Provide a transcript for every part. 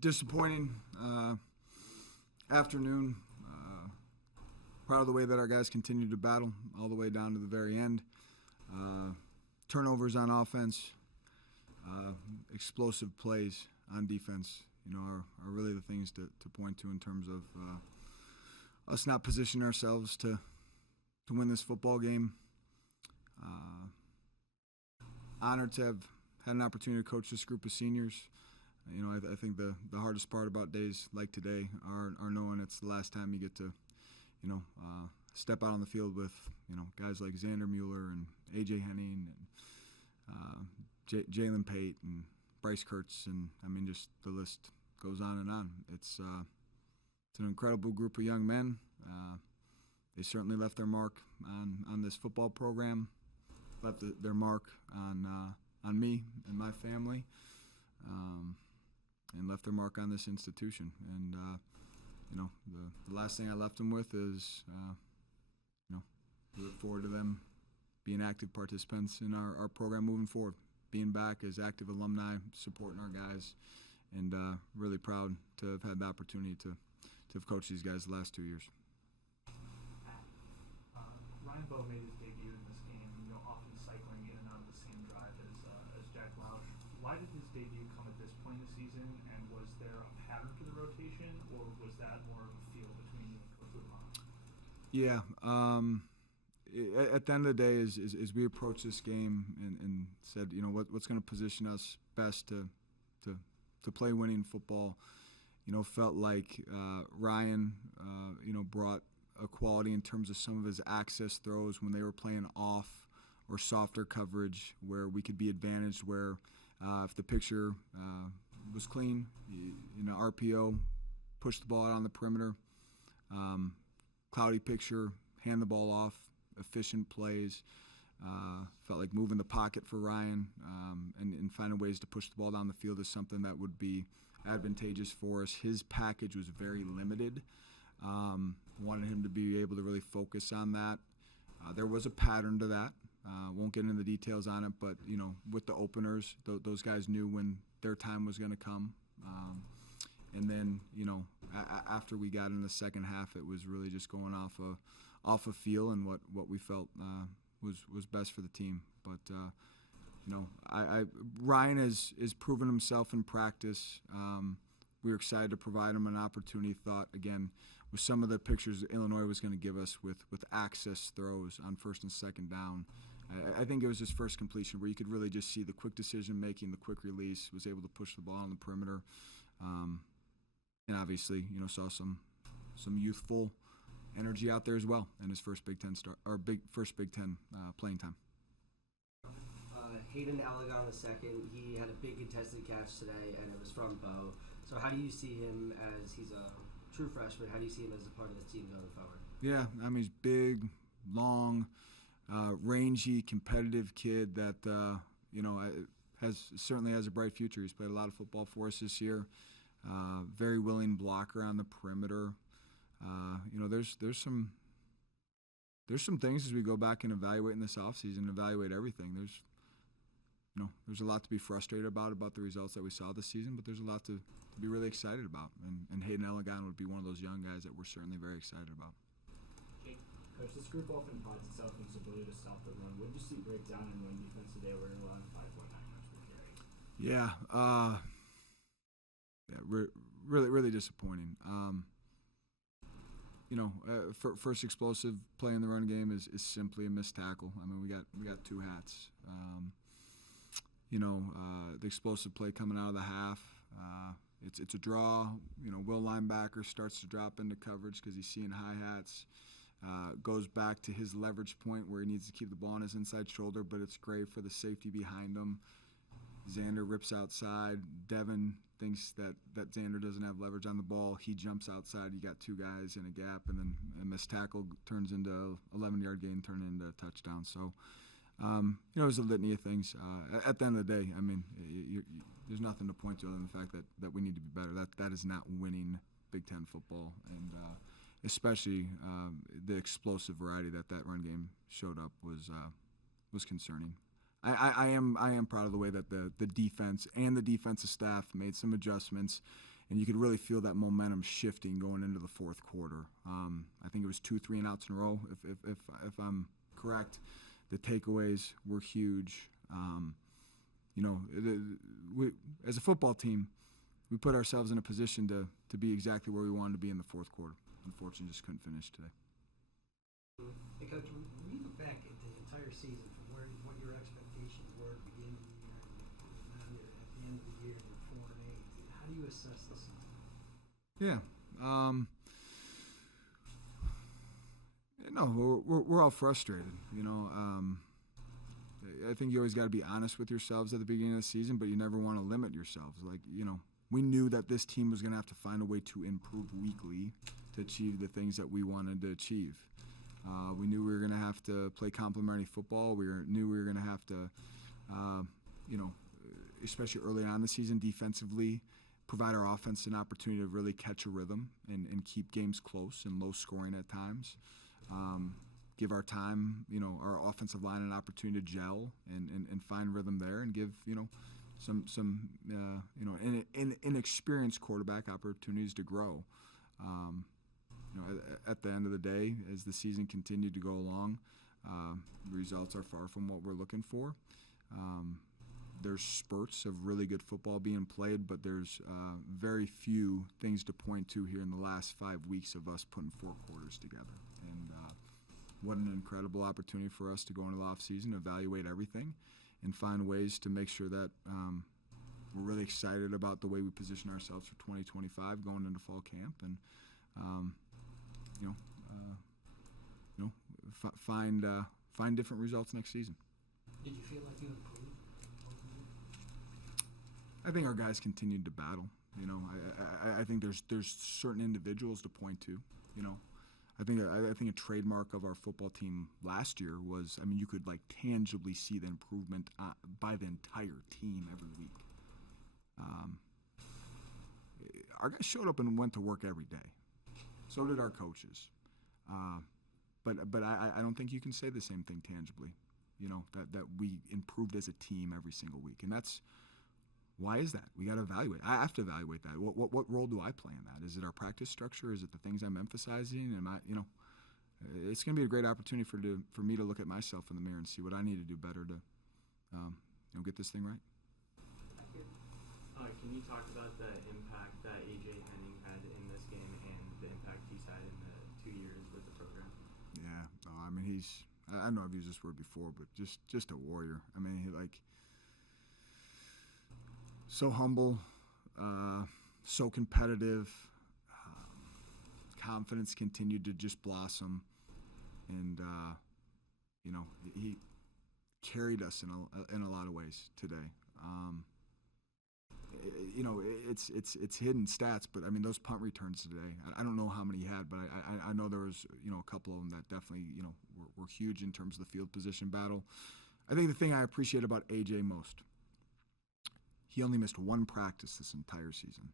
disappointing afternoon. Proud of the way that our guys continued to battle all the way down to the very end. Turnovers on offense, explosive plays on defense, are really the things to point to in terms of us not positioning ourselves to win this football game. Honored to have had an opportunity to coach this group of seniors. I think the hardest part about days like today are knowing it's the last time you get to, step out on the field with, guys like Xander Mueller and A.J. Henning and Jalen Pate and Bryce Kurtz, and just the list goes on and on. It's an incredible group of young men. They certainly left their mark on this football program, left their mark on me and my family, and left their mark on this institution. And the last thing I left them with is, we look forward to them being active participants in our program moving forward, being back as active alumni, supporting our guys, and really proud to have had the opportunity to have coached these guys the last 2 years. Ryan Bowe made his debut in this game, often cycling in and out of the same drive as Jack Lausch. Why did his debut come at this point in the season, and was there a pattern to the rotation, or was that more of a feel between you and Coach Woodmont? Yeah, at the end of the day, as we approached this game and said, what's going to position us best to play winning football, felt like Ryan, brought a quality in terms of some of his access throws when they were playing off or softer coverage where we could be advantaged, where if the picture was clean, RPO, push the ball out on the perimeter, cloudy picture, hand the ball off, efficient plays, felt like moving the pocket for Ryan and finding ways to push the ball down the field is something that would be advantageous for us. His package was very limited. Wanted him to be able to really focus on that. There was a pattern to that. Won't get into the details on it, but with the openers, those guys knew when their time was going to come. And then after we got in the second half, it was really just going off a feel and what we felt was best for the team. But Ryan has proven himself in practice. We were excited to provide him an opportunity. Thought again with some of the pictures that Illinois was going to give us with access throws on first and second down. I think it was his first completion where you could really just see the quick decision making, the quick release, was able to push the ball on the perimeter, and obviously saw some youthful energy out there as well in his first Big Ten Big Ten playing time. Hayden Allegon II, he had a big contested catch today, and it was from Bowe. So how do you see him as he's a true freshman? How do you see him as a part of this team going forward? Yeah, he's big, long, rangy, competitive kid that certainly has a bright future. He's played a lot of football for us this year. Very willing blocker on the perimeter. There's some things as we go back and evaluate in this offseason, evaluate everything. There's a lot to be frustrated about the results that we saw this season, but there's a lot to be really excited about. And Hayden Allegon would be one of those young guys that we're certainly very excited about. Coach, this group often prides itself on its ability to stop the run. What did you see break down in run defense today where you're allowing 5.9 yards per carry? Really disappointing. First explosive play in the run game is simply a missed tackle. We got two hats. The explosive play coming out of the half. It's a draw. Will linebacker starts to drop into coverage because he's seeing high hats. Goes back to his leverage point where he needs to keep the ball on his inside shoulder, but it's great for the safety behind him. Xander rips outside. Devin thinks that Xander doesn't have leverage on the ball. He jumps outside. You got two guys in a gap, and then a missed tackle turns into 11-yard gain, turning into a touchdown. So, there's a litany of things. At the end of the day, there's nothing to point to other than the fact that we need to be better. That is not winning Big Ten football, and especially the explosive variety that run game showed up was concerning. I am proud of the way that the defense and the defensive staff made some adjustments, and you could really feel that momentum shifting going into the fourth quarter. I think it was 2 3-and-outs in a row, if I'm correct. The takeaways were huge. We, as a football team, we put ourselves in a position to be exactly where we wanted to be in the fourth quarter. Unfortunately, just couldn't finish today. Hey, Coach, when you look back at the entire season, from what your expectations were at the beginning of the year and now you're at the end of the year and you're 4-8, how do you assess the season? Yeah. No, we're all frustrated. I think you always got to be honest with yourselves at the beginning of the season, but you never want to limit yourselves. We knew that this team was going to have to find a way to improve weekly to achieve the things that we wanted to achieve. We knew we were going to have to play complementary football. Knew we were going to have to, especially early on in the season, defensively, provide our offense an opportunity to really catch a rhythm and keep games close and low scoring at times. Give our our offensive line an opportunity to gel and find rhythm there, and give some inexperienced quarterback opportunities to grow. At the end of the day, as the season continued to go along, results are far from what we're looking for. There's spurts of really good football being played, but there's very few things to point to here in the last 5 weeks of us putting 4 quarters together. And what an incredible opportunity for us to go into the offseason, evaluate everything, and find ways to make sure that we're really excited about the way we position ourselves for 2025 going into fall camp, and find different results next season. Did you feel like you improved over the year? I think our guys continued to battle. I think there's certain individuals to point to. I think a trademark of our football team last year was, you could tangibly see the improvement by the entire team every week. Our guys showed up and went to work every day. So did our coaches. But I don't think you can say the same thing tangibly. That we improved as a team every single week, and why is that? We got to evaluate. I have to evaluate that. What role do I play in that? Is it our practice structure? Is it the things I'm emphasizing? It's going to be a great opportunity for me to look at myself in the mirror and see what I need to do better to, get this thing right. Can you talk about the impact that A.J. Henning had in this game and the impact he's had in the 2 years with the program? Yeah, I know I've used this word before, but just a warrior. So humble, so competitive. Confidence continued to just blossom, and he carried us in a lot of ways today. It's hidden stats, but those punt returns today, I don't know how many he had, but I know there was a couple of them that definitely were huge in terms of the field position battle. I think the thing I appreciate about AJ most, he only missed 1 practice this entire season.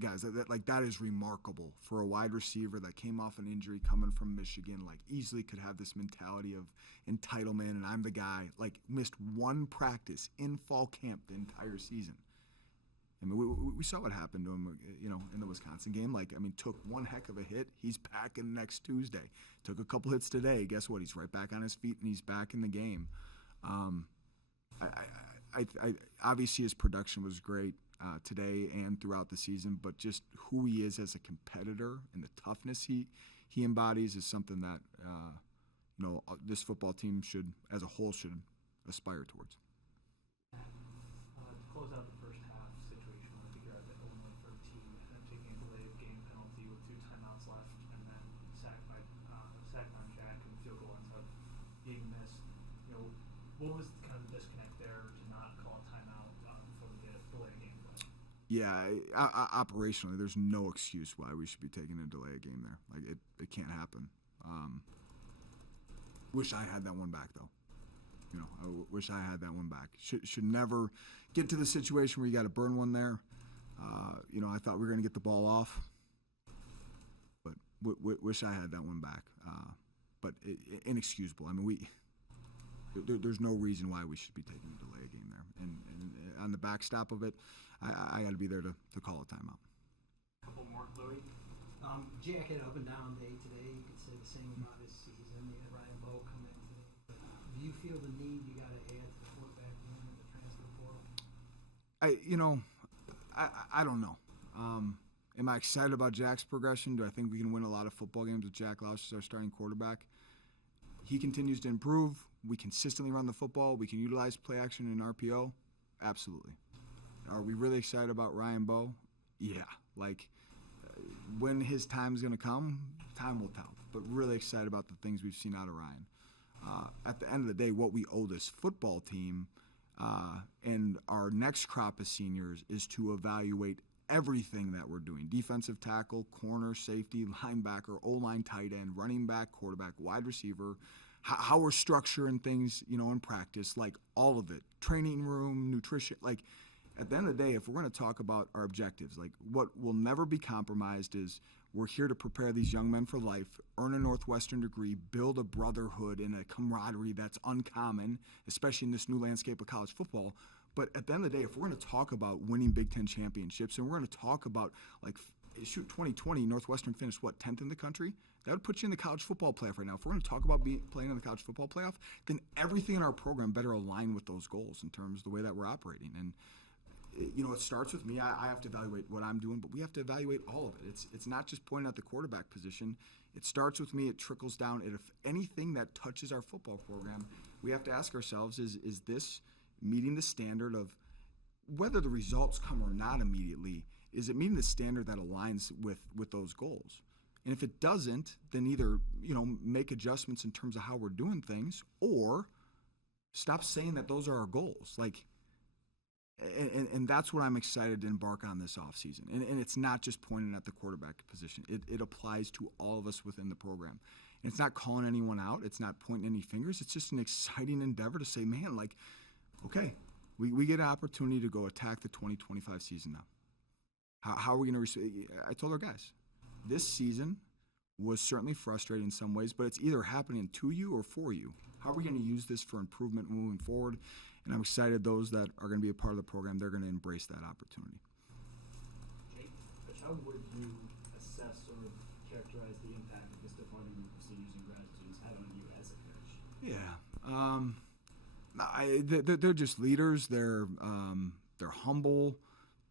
Guys, that is remarkable for a wide receiver that came off an injury coming from Michigan, easily could have this mentality of entitlement and I'm the guy, missed 1 practice in fall camp the entire season. We saw what happened to him, in the Wisconsin game. Took 1 heck of a hit. He's back in next Tuesday. Took a couple hits today. Guess what? He's right back on his feet and he's back in the game. I obviously his production was great today and throughout the season, but just who he is as a competitor and the toughness he embodies is something that this football team as a whole should aspire towards. To close out the first half situation, I think you're at the Illinois 13, and then taking a delay of game penalty with 2 timeouts left, and then sack on Jack, and field goal ends up being missed. What was kind of the disconnect there to not call a timeout before the delay of game play? Yeah, operationally, there's no excuse why we should be taking a delay of game there. It can't happen. Wish I had that one back, though. I wish I had that one back. Should never get to the situation where you got to burn one there. I thought we were going to get the ball off, but wish I had that one back. But inexcusable. there's no reason why we should be taking a delay game there. And on the backstop of it, I got to be there to call a timeout. Couple more, Louis. Jack had an up and down day today. You could say the same about his season. You had Ryan Bowe come in today. But do you feel the need you got to add to the quarterback room in the transfer portal? I don't know. Am I excited about Jack's progression? Do I think we can win a lot of football games with Jack Lausch as our starting quarterback? He continues to improve. We consistently run the football. We can utilize play action and RPO. Absolutely. Are we really excited about Ryan Bowe? Yeah. When his time's going to come, time will tell. But really excited about the things we've seen out of Ryan. At the end of the day, what we owe this football team and our next crop of seniors is to evaluate everything that we're doing. Defensive tackle, corner, safety, linebacker, O-line, tight end, running back, quarterback, wide receiver, how we're structuring things, in practice, all of it. Training room, nutrition, at the end of the day, if we're going to talk about our objectives, what will never be compromised is we're here to prepare these young men for life, earn a Northwestern degree, build a brotherhood and a camaraderie that's uncommon, especially in this new landscape of college football. But at the end of the day, if we're going to talk about winning Big Ten championships and we're going to talk about, 2020, Northwestern finished, 10th in the country? That would put you in the college football playoff right now. If we're going to talk about playing in the college football playoff, then everything in our program better align with those goals in terms of the way that we're operating. And it starts with me. I have to evaluate what I'm doing, but we have to evaluate all of it. It's not just pointing at the quarterback position. It starts with me. It trickles down. And if anything that touches our football program, we have to ask ourselves, is this meeting the standard of whether the results come or not immediately? Is it meeting the standard that aligns with those goals? And if it doesn't, then either, make adjustments in terms of how we're doing things or stop saying that those are our goals. And that's what I'm excited to embark on this offseason. And it's not just pointing at the quarterback position. It applies to all of us within the program. And it's not calling anyone out. It's not pointing any fingers. It's just an exciting endeavor to say, man, okay, we get an opportunity to go attack the 2025 season now. How are we going to I told our guys, this season was certainly frustrating in some ways, but it's either happening to you or for you. How are we going to use this for improvement moving forward? And I'm excited those that are going to be a part of the program, they're going to embrace that opportunity. Jake, Coach, how would you assess or characterize the impact that this departing group of seniors and grad students had on you as a coach? Yeah. They're just leaders. They're humble.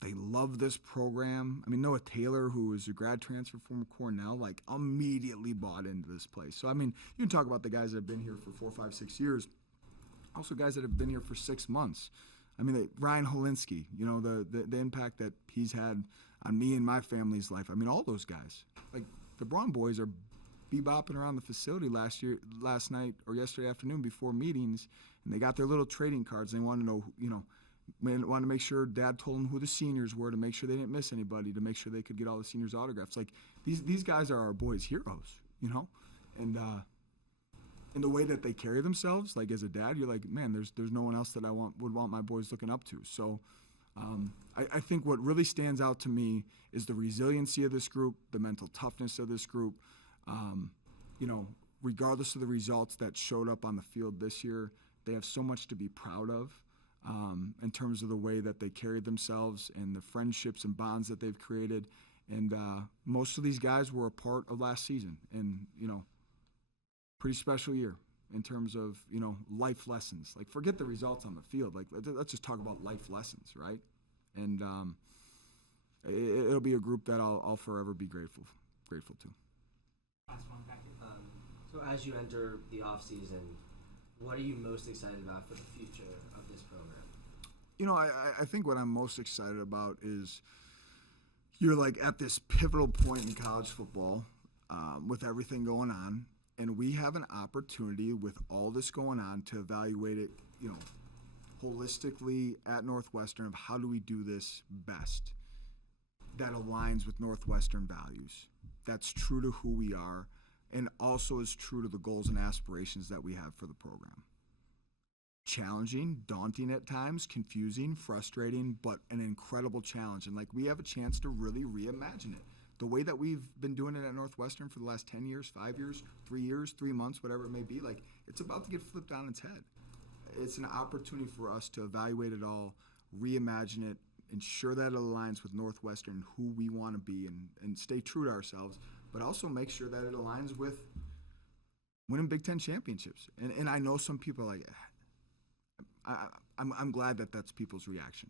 They love this program. Noah Taylor, who was a grad transfer from Cornell, immediately bought into this place. So, you can talk about the guys that have been here for 4, 5, 6 years. Also guys that have been here for 6 months. Ryan Holinsky, the impact that he's had on me and my family's life. All those guys. The Braun boys are bebopping around the facility last night or yesterday afternoon before meetings, and they got their little trading cards. They wanted to know, wanted to make sure Dad told them who the seniors were to make sure they didn't miss anybody, to make sure they could get all the seniors' autographs. These guys are our boys' heroes, and the way that they carry themselves, as a dad, you're man, there's no one else that would want my boys looking up to. So I think what really stands out to me is the resiliency of this group, the mental toughness of this group. Regardless of the results that showed up on the field this year, they have so much to be proud of in terms of the way that they carried themselves and the friendships and bonds that they've created. And most of these guys were a part of last season. And, pretty special year in terms of, life lessons. Forget the results on the field. Let's just talk about life lessons, right? And it'll be a group that I'll forever be grateful to. Last one, back here. So as you enter the off season, what are you most excited about for the future of this program? I think what I'm most excited about is you're at this pivotal point in college football with everything going on. And we have an opportunity with all this going on to evaluate it, holistically at Northwestern of how do we do this best that aligns with Northwestern values, that's true to who we are, and also is true to the goals and aspirations that we have for the program. Challenging, daunting at times, confusing, frustrating, but an incredible challenge. And we have a chance to really reimagine it. The way that we've been doing it at Northwestern for the last 10 years, 5 years, 3 years, 3 months, whatever it may be, it's about to get flipped on its head. it's an opportunity for us to evaluate it all, reimagine it, ensure that it aligns with Northwestern, who we want to be, and stay true to ourselves, but also make sure that it aligns with winning Big Ten championships. And I know some people are like, I'm glad that that's people's reaction.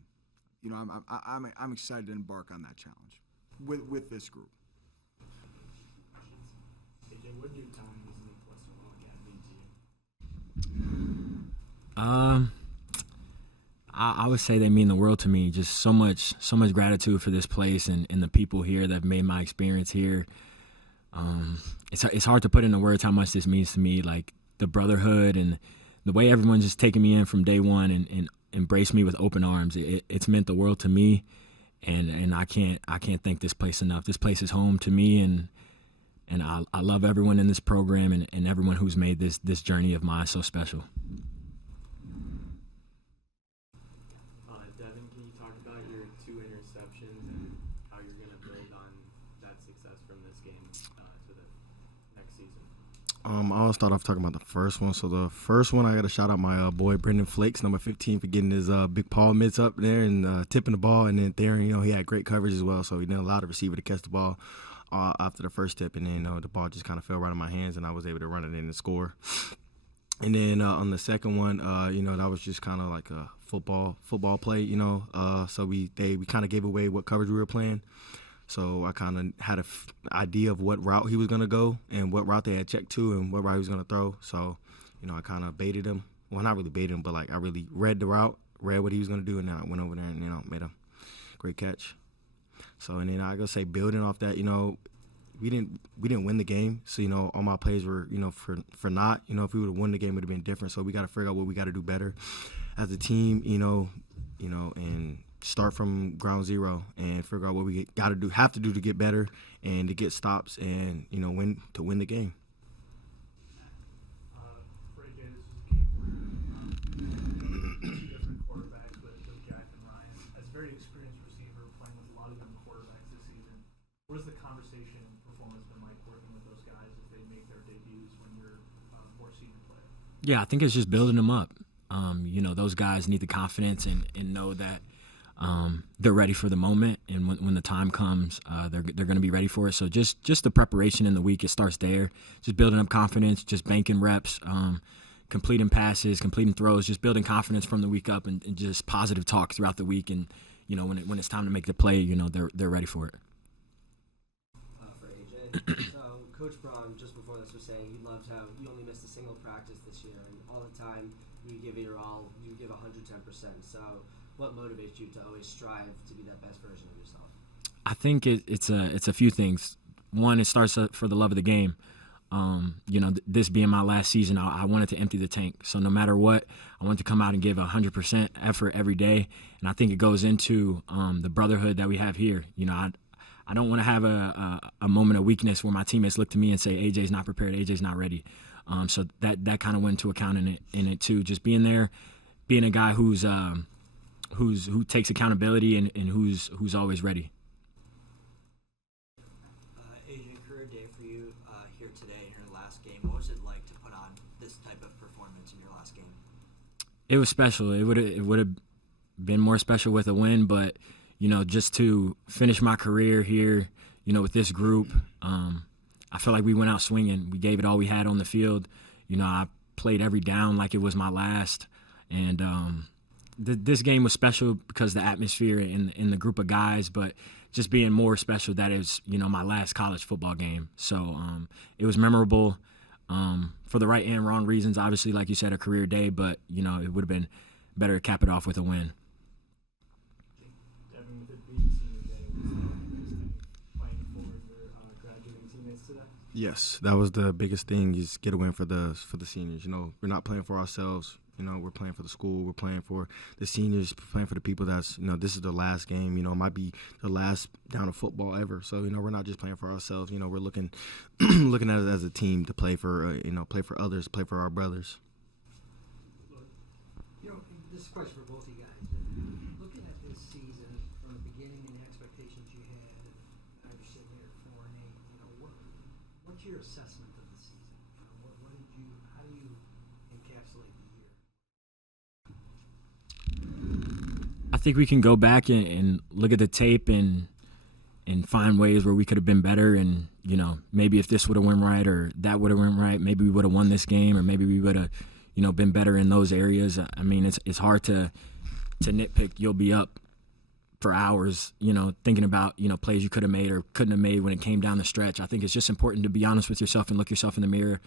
You know, I'm excited to embark on that challenge with this group. AJ, what do time as a Northwestern Wildcat mean to you? I would say they mean the world to me. Just so much gratitude for this place and the people here that have made my experience here. It's hard to put into words how much this means to me. Like the brotherhood and the way everyone's just taken me in from day one and embraced me with open arms. It's meant the world to me, and I can't thank this place enough. This place is home to me, and I love everyone in this program and everyone who's made this journey of mine so special. Devin, can you talk about your 2 interceptions and how you're going to build on that success from this game to the next season? I'll start off talking about the first one. So the first one, I got to shout out my boy Brendan Flakes, number 15, for getting his big paw mitts up there and tipping the ball. And then Theron, he had great coverage as well, so he didn't allow the receiver to catch the ball after the first tip. And then the ball just kind of fell right in my hands, and I was able to run it in and score. And then on the second one, that was just kind of like a football play, So we kind of gave away what coverage we were playing. So I kind of had an idea of what route he was going to go and what route they had checked to and what route he was going to throw. So, I kind of baited him. Well, not really baited him, but I really read the route, read what he was going to do, and then I went over there and, made a great catch. So, and then I gotta say, building off that, we didn't win the game. So, all my plays were, for not. If we would have won the game, it would have been different. So we got to figure out what we got to do better as a team, and start from ground zero and figure out what we have to do to get better and to get stops and, win the game. For AJ, this was a game where two different quarterbacks with Jack and Ryan. As a very experienced receiver playing with a lot of young quarterbacks this season, what has the conversation and performance been like working with those guys as they make their debuts when you're more senior player? Yeah, I think it's just building them up. Those guys need the confidence and know that they're ready for the moment, and when the time comes, they're going to be ready for it. So just the preparation in the week, it starts there. Just building up confidence, just banking reps, completing passes, completing throws, just building confidence from the week up, and just positive talk throughout the week. And when it's time to make the play, they're ready for it. For AJ, so Coach Braun just before this was saying he loved how you only missed a single practice this year, and all the time you give it your all, you give 110%. So what motivates you to always strive to be that best version of yourself? I think it's a few things. One, it starts for the love of the game. This being my last season, I wanted to empty the tank. So no matter what, I wanted to come out and give 100% effort every day. And I think it goes into the brotherhood that we have here. I don't want to have a moment of weakness where my teammates look to me and say, AJ's not prepared, AJ's not ready. So that kind of went into account in it too. Just being there, being a guy who takes accountability and who's always ready. AJ, career day for you here today in your last game. What was it like to put on this type of performance in your last game? It was special. It would have been more special with a win, but just to finish my career here, with this group, I feel like we went out swinging. We gave it all we had on the field. I played every down like it was my last, and this game was special because the atmosphere and the group of guys, but just being more special that it was, my last college football game. So it was memorable for the right and wrong reasons. Obviously, like you said, a career day, but, it would have been better to cap it off with a win. Devin, with it being senior day, was playing for your graduating teammates today? Yes, that was the biggest thing, is get a win for the seniors. We're not playing for ourselves. We're playing for the school. We're playing for the seniors, playing for the people that's, this is the last game. It might be the last down of football ever. So, we're not just playing for ourselves. We're looking at it as a team to play for, play for others, play for our brothers. This is a question for both of you guys. Looking at this season from the beginning and the expectations you had, and now you're sitting here at 4-8. What's your assessment of the season? How do you encapsulate the year? think we can go back and look at the tape and find ways where we could have been better. And, you know, maybe if this would have went right or that would have went right, maybe we would have won this game, or maybe we would have, you know, been better in those areas. I mean, it's hard to nitpick. You'll be up for hours, you know, thinking about, you know, plays you could have made or couldn't have made when it came down the stretch. I think it's just important to be honest with yourself and look yourself in the mirror,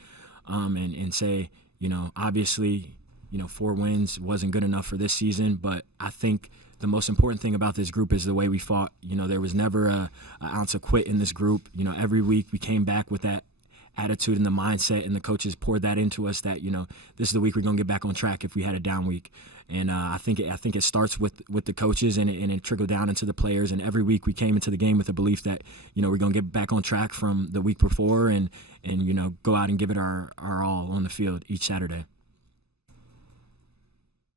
and say, you know, obviously, you know, 4 wins wasn't good enough for this season, but I think the most important thing about this group is the way we fought. You know, there was never an ounce of quit in this group. You know, every week we came back with that attitude and the mindset, and the coaches poured that into us that, you know, this is the week we're going to get back on track if we had a down week. And I think it starts with the coaches, and it trickled down into the players. And every week we came into the game with the belief that, you know, we're going to get back on track from the week before and you know, go out and give it our all on the field each Saturday.